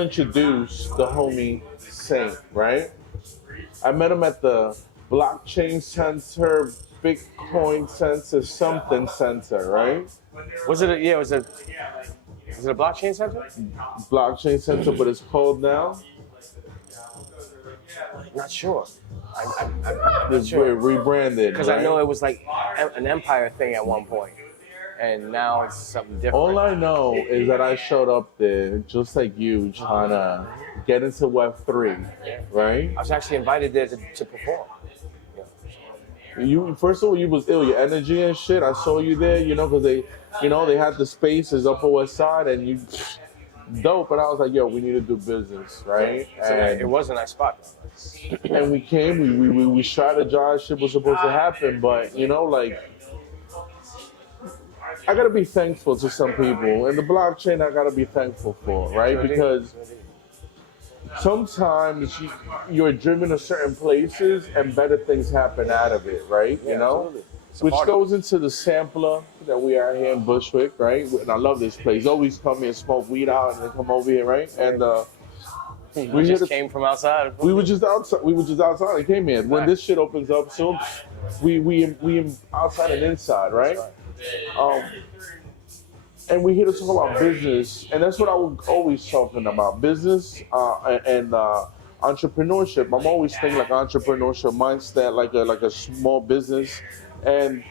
to introduce the homie Saint, right? I met him at the blockchain center, Bitcoin center, something center, right? Was it was it a blockchain center? Blockchain center, but it's called now. Not sure. We're rebranded. Because right? I know it was like an empire thing at one point, and now it's something different. All I know is that I showed up there just like you, trying to get into Web3, right? I was actually invited there to perform. You first of all, you was ill, your energy and shit. I saw you there, because they had the spaces Upper West Side, and you dope. And I was like, yo, we need to do business, right? And it was a nice spot. And we came, we strategized. Shit was supposed to happen, but I gotta be thankful to some people, and the blockchain I gotta be thankful for, right? Because sometimes you're driven to certain places and better things happen out of it, right? Which goes into the sampler that we are here in Bushwick, right? And I love this place. Always come here and smoke weed out and then come over here, right? And we just came from outside. We were just outside. And came in. When this shit opens up soon, we outside and inside, right? And we're here to talk about business, and that's what I was always talking about: business and entrepreneurship. I'm always thinking like entrepreneurship mindset, like a small business, and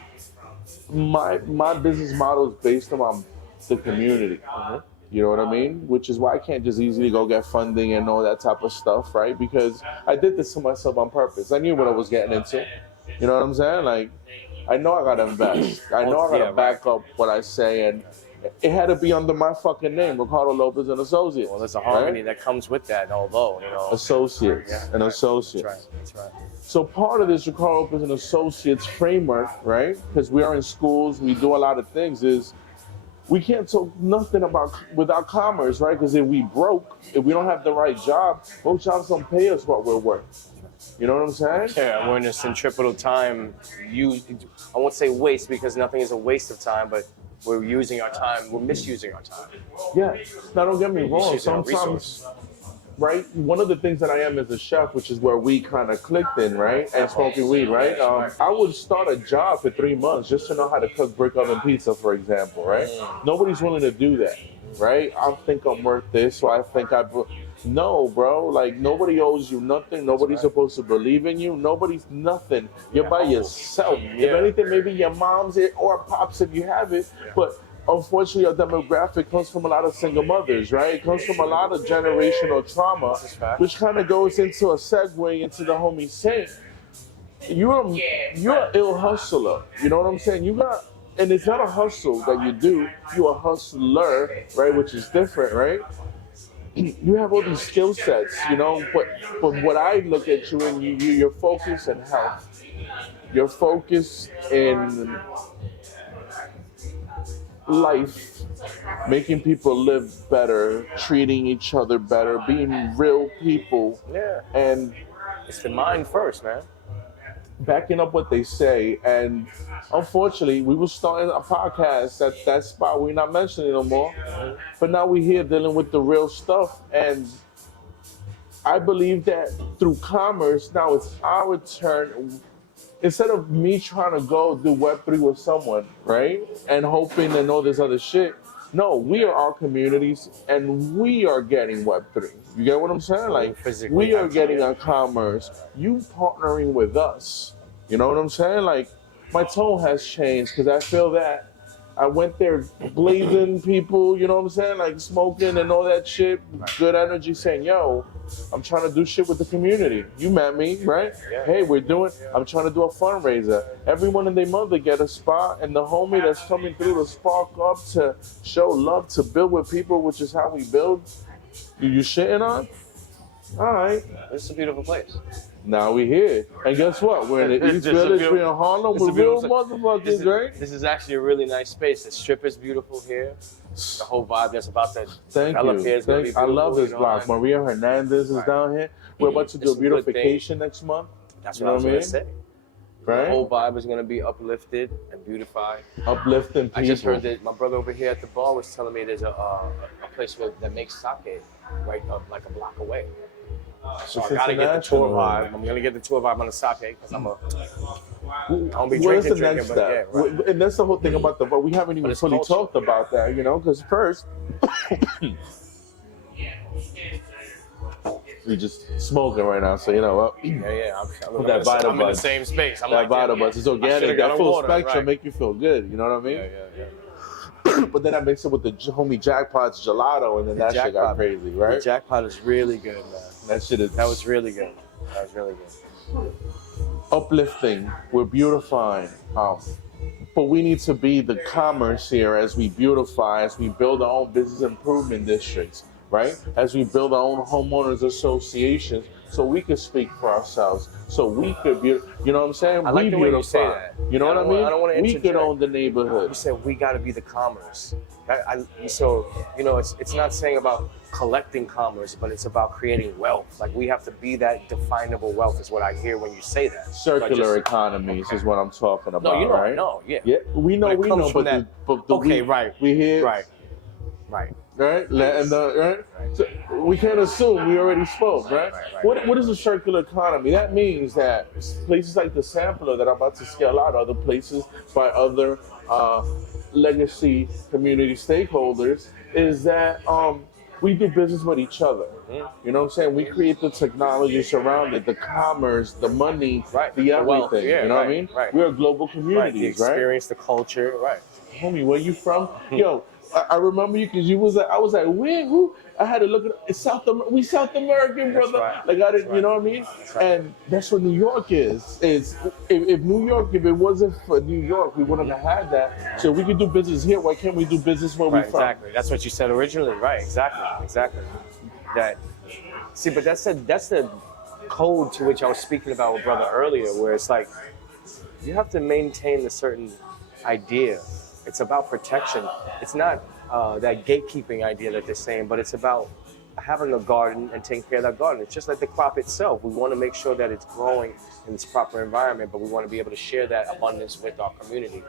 my business model is based on the community. You know what I mean? Which is why I can't just easily go get funding and all that type of stuff, right? Because I did this to myself on purpose. I knew what I was getting into. You know what I'm saying? Like, I know I gotta invest. I know I gotta back up what I say, and it had to be under my fucking name, Ricardo Lopez and Associates. Well, there's a harmony that comes with that, although, Associates and Associates. That's right. So part of this Ricardo Lopez and Associates framework, right? Because we are in schools, we do a lot of things, is we can't talk nothing without commerce, right? Because if we broke, if we don't have the right job, most jobs don't pay us what we're worth. You know what I'm saying? Yeah, we're in a centripetal time. I won't say waste, because nothing is a waste of time, but we're using our time, we're misusing our time. Yeah, now don't get me wrong, sometimes, right, one of the things that I am as a chef, which is where we kind of clicked in, right, and smoking weed, right, I would start a job for 3 months just to know how to cook brick oven pizza, for example, right? Nobody's willing to do that, right? I think I'm worth this, so I think no, bro, like, nobody owes you nothing. Nobody's supposed to believe in you. Nobody's nothing. You're by yourself. If anything, maybe your mom's it or pops if you have it. But unfortunately, our demographic comes from a lot of single mothers, right? It comes from a lot of generational trauma, which kind of goes into a segue into the homie Saint. You're an ill hustler. You know what I'm saying? And it's not a hustle that you do. You're a hustler, right? Which is different, right? You have all these skill sets, but what I look at you and your focus in health, your focus in life, making people live better, treating each other better, being real people. Yeah. And it's the mind first, man. Backing up what they say, and unfortunately, we were starting a podcast at that spot. We're not mentioning it no more, but now we're here dealing with the real stuff, and I believe that through commerce, now it's our turn. Instead of me trying to go do Web3 with someone, right, and hoping and all this other shit, no, we are our communities, and we are getting Web3. You get what I'm saying? Like, we are getting our commerce. You partnering with us. You know what I'm saying? Like, my tone has changed because I feel that I went there blazing people, you know what I'm saying? Like, smoking and all that shit. Good energy saying, yo, I'm trying to do shit with the community. You met me, right? Yeah. Hey, I'm trying to do a fundraiser. Everyone and their mother get a spot, and the homie that's coming through to spark up, to show love, to build with people, which is how we build. You shitting on? All right. It's a beautiful place. Now we here. And guess what? We're in the East Village, we're in Harlem, we're real motherfuckers, right? This is actually a really nice space. The strip is beautiful here. The whole vibe that's about to develop here is going to be beautiful. I love this block. Maria Hernandez is down here. We're about to do a beautification next month. That's what I was going to say. Right? The whole vibe is going to be uplifted and beautified. Uplifting people. I just heard that my brother over here at the bar was telling me there's a place that makes sake. right up like a block away. So It's I gotta get the tour international. vibe. I'm gonna get the tour vibe on the sake because I'm gonna be Where's drinking, the next but step? yeah, right. And that's the whole thing about but we haven't even it's fully culture. talked about that, you know, because first, we just smoking right now, so you know what? Yeah. That I'm in the same space. I'm That like, Vita Bus is organic. got That a full water, spectrum right. make you feel good. You know what I mean? Yeah. But then I mix it with the homie Jackpot's gelato, and then that shit got Jackpot. crazy, The right? jackpot is really good, man. That shit is That was really good. uplifting. We're beautifying. But we need to be the commerce here as we beautify, as we build our own business improvement districts, right? As we build our own homeowners associations, so we could speak for ourselves, so we could be, you know what I'm saying? I like we the way you say beautify. that. You know what I mean? I don't want to we could own the neighborhood. You said we got to be the commerce. So you know, it's not saying about collecting commerce, but it's about creating wealth. Like we have to be that definable wealth, is what I hear when you say that. Circular economies is what I'm talking about. No, you know, right? no, yeah. Yeah, we know, but Okay, right. We hear Right. right? And right? So we can't assume we already spoke, right? What is a circular economy? That means that places like the Sampler that I'm about to scale out, other places by other legacy community stakeholders, is that we do business with each other. You know what I'm saying? We create the technology around it, the commerce, the money, the everything. wealth, yeah, you know what I mean? right. We're a global The community, experience, the culture, right? Homie, where you from? Yo, I remember you because you was like, I was like, where? Who? I had to look at it's we South American, brother. right. Like I didn't, you know what I mean? And that's what New York is. If New York, if it wasn't for New York, we wouldn't have had that. So we could do business here. Why can't we do business where we from? Exactly. That's what you said originally. Right. Exactly. But that's the code to which I was speaking about with brother earlier, where it's like you have to maintain a certain idea. It's about protection. It's not that gatekeeping idea that they're saying, but it's about having a garden and taking care of that garden. It's just like the crop itself. We want to make sure that it's growing in its proper environment, but we want to be able to share that abundance with our community.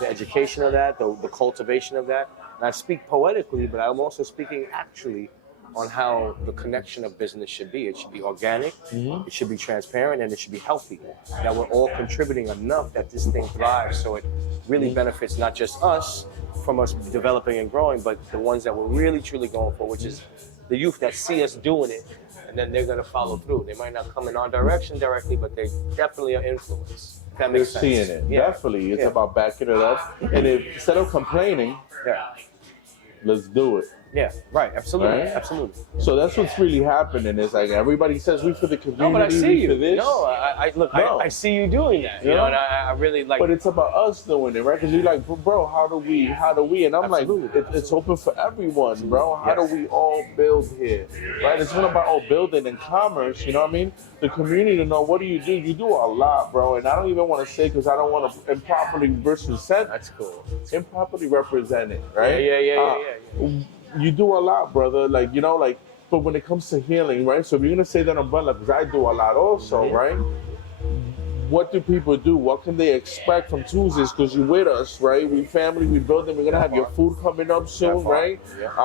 The education of that, the cultivation of that. And I speak poetically, but I'm also speaking actually on how the connection of business should be. It should be organic, it should be transparent, and it should be healthy. That we're all contributing enough that this thing thrives, so it really benefits not just us from us developing and growing, but the ones that we're really truly going for, which is the youth that see us doing it, and then they're gonna follow through. They might not come in our direction directly, but they definitely are influenced. If that makes sense. Seeing it. Yeah. Definitely. It's about backing it up. And instead of complaining, let's do it. Yeah, right, absolutely, Right? absolutely. So that's what's really happening. Is like everybody says we for the community, No, but I see we you. for this. No, I see you doing that. You know, and I really like. But it's about us doing it, right? Because you're like, bro, how do we? And I'm Absolutely. like, it's open for everyone, bro. How do we all build here, right? It's not about all building and commerce. You know what I mean? The community to know what do. You do a lot, bro. And I don't even want to say because I don't want to improperly represent. That's cool. Improperly represent it, right? Yeah. You do a lot, brother. Like, you know, like, but when it comes to healing, right? So if you're gonna say that umbrella, because I do a lot also, right? What do people do? What can they expect from Tuesdays? Because you're with us, right? We family, we building. We're gonna have your food coming up soon, right?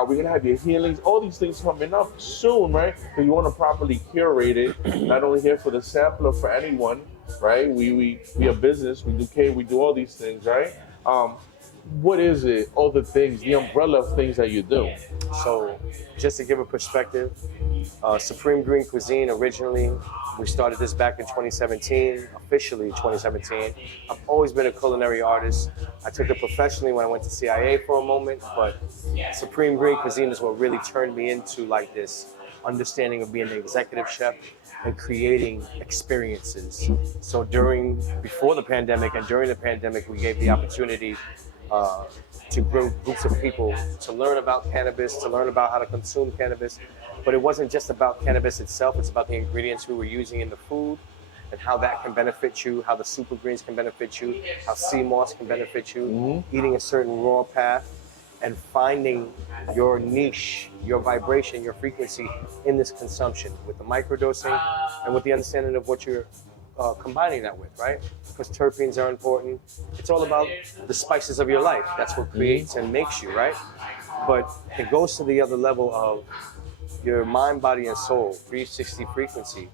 We're gonna have your healings, all these things coming up soon, right? Because you want to properly curate it, not only here for the sampler, for anyone, right? We a business, we do care, we do all these things, right? What is it? All the things, the umbrella of things that you do. So, just to give a perspective, Supreme Green Cuisine originally, we started this back in 2017, officially 2017. I've always been a culinary artist. I took it professionally when I went to CIA for a moment, but Supreme Green Cuisine is what really turned me into like this understanding of being an executive chef and creating experiences. So before the pandemic and during the pandemic, we gave the opportunity to groups of people to learn about cannabis, to learn about how to consume cannabis. But it wasn't just about cannabis itself, it's about the ingredients we were using in the food and how that can benefit you, how the super greens can benefit you, how sea moss can benefit you, eating a certain raw path, and finding your niche, your vibration, your frequency in this consumption with the microdosing and with the understanding of what you're combining that with, right? Because terpenes are important. It's all about the spices of your life. That's what creates and makes you, right? But it goes to the other level of your mind, body, and soul, 360 frequency,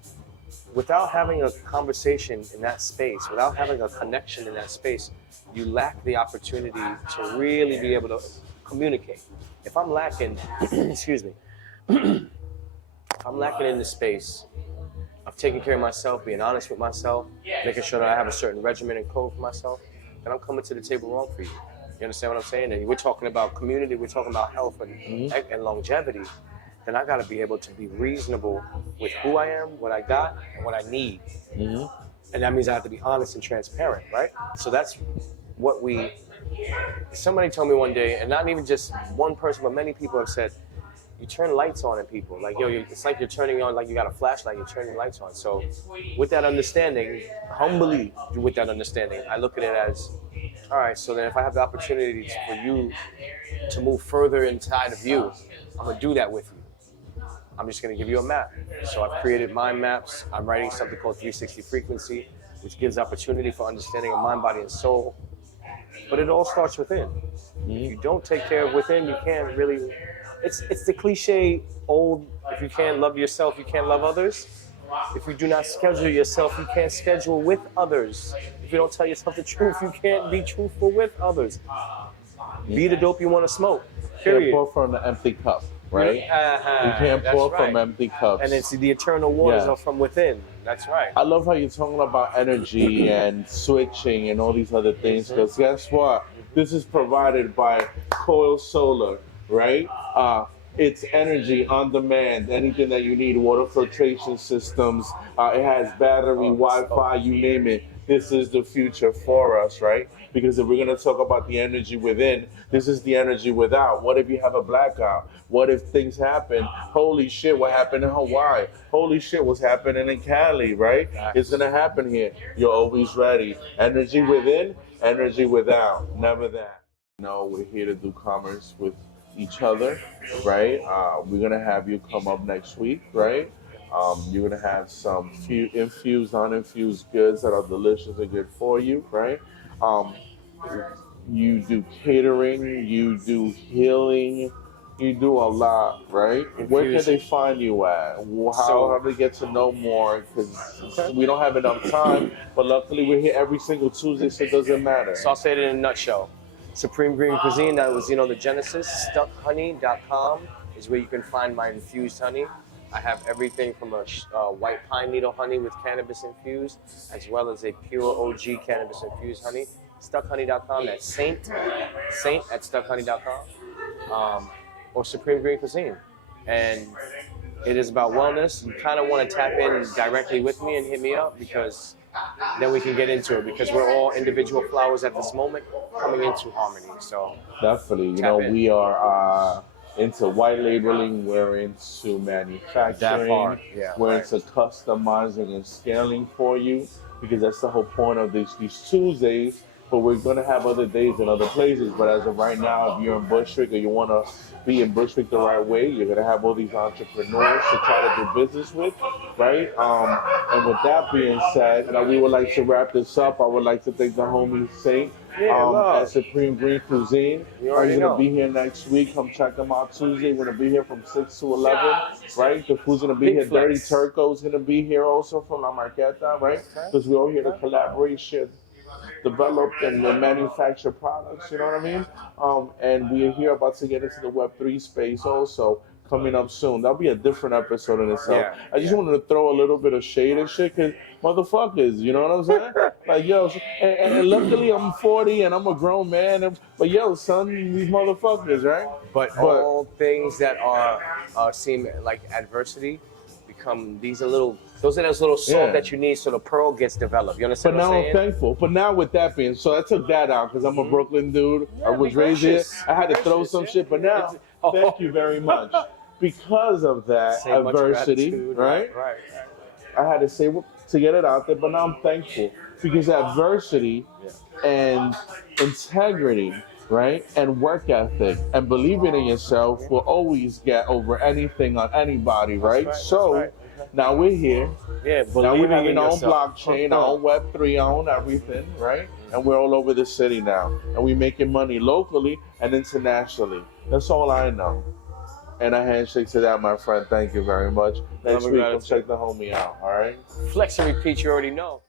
without having a conversation in that space, without having a connection in that space, you lack the opportunity to really be able to communicate. If I'm lacking, excuse me, if I'm lacking in the space of taking care of myself, being honest with myself, making sure that I have a certain regimen and code for myself, then I'm coming to the table wrong for you. You understand what I'm saying? And we're talking about community, we're talking about health and longevity. Then I got to be able to be reasonable with who I am, what I got, and what I need. And that means I have to be honest and transparent, right? So that's what somebody told me one day, and not even just one person, but many people have said, you turn lights on in people. Like, yo, it's like you're turning on, like you got a flashlight, you're turning lights on. So with that understanding, humbly with that understanding, I look at it as, all right, so then if I have the opportunity for you to move further inside of you, I'm gonna do that with you. I'm just gonna give you a map. So I've created mind maps. I'm writing something called 360 frequency, which gives opportunity for understanding of mind, body, and soul. But it all starts within. If you don't take care of within, you can't really, it's the cliche old, if you can't love yourself, you can't love others. If you do not schedule yourself, you can't schedule with others. If you don't tell yourself the truth, you can't be truthful with others. Be the dope you want to smoke. Period. You can't pour from an empty cup, right? You can't pour from empty cups. And it's the eternal waters are from within. That's right. I love how you're talking about energy and switching and all these other things, because guess what? This is provided by Coil Solar, right? It's energy on demand, anything that you need, water filtration systems, it has battery, Wi-Fi, you name it. This is the future for us, right? Because if we're gonna talk about the energy within, this is the energy without. What if you have a blackout? What if things happen? Holy shit, what happened in Hawaii? Holy shit, what's happening in Cali, right? It's gonna happen here. You're always ready. Energy within, energy without, never that. No, we're here to do commerce with each other, right? We're gonna have you come up next week, right? You're gonna have some infused, uninfused goods that are delicious and good for you, right? You do catering, you do healing, you do a lot, right? Where can they find you at? How do they get to know more? Because we don't have enough time, but luckily we're here every single Tuesday, so it doesn't matter. So I'll say it in a nutshell. Supreme Green Cuisine, that was, the genesis. Stuckhoney.com is where you can find my infused honey. I have everything from a white pine needle honey with cannabis infused, as well as a pure OG cannabis infused honey. Stuckhoney.com, that's Saint at stuckhoney.com, or Supreme Green Cuisine. And it is about wellness. You kind of want to tap in directly with me and hit me up, because then we can get into it, because we're all individual flowers at this moment coming into harmony. So definitely, we are into white labeling, we're into manufacturing, we're into customizing and scaling for you, because that's the whole point of these Tuesdays. But we're going to have other days in other places. But as of right now, if you're in Bushwick or you want to be in Bushwick the right way, you're going to have all these entrepreneurs to try to do business with, right? And with that being said, we would like to wrap this up. I would like to thank the homie Saint at Supreme Green Cuisine. He's going to be here next week. Come check them out Tuesday. We're going to be here from 6 to 11, right? The food's going to be here. Dirty Turco's going to be here also from La Marqueta, right? Because we're all here to collaborate, share, develop and manufacture products, you know what I mean? And we are here about to get into the Web3 space also, coming up soon. That'll be a different episode in itself. I just wanted to throw a little bit of shade and shit, because motherfuckers, you know what I'm saying? Like, yo, and luckily I'm 40 and I'm a grown man, but yo, son, these motherfuckers, right? But all things that are seem like adversity become those are those little salt that you need so the pearl gets developed. You understand what I'm saying? But now I'm thankful. But now with that being, so I took that out because I'm a Brooklyn dude. I was raised here. I had to throw some shit. But now, thank you very much. Because of that adversity, right? I had to say to get it out there. But now I'm thankful because adversity and integrity, right, and work ethic and believing in yourself will always get over anything on anybody, right? Now we're here. Now we're having our own blockchain, our own Web3, our own everything, right? And we're all over the city now. And we're making money locally and internationally. That's all I know. And a handshake to that, my friend. Thank you very much. Next Love and week, come gratitude. check the homie out, all right? Flex and repeat, you already know.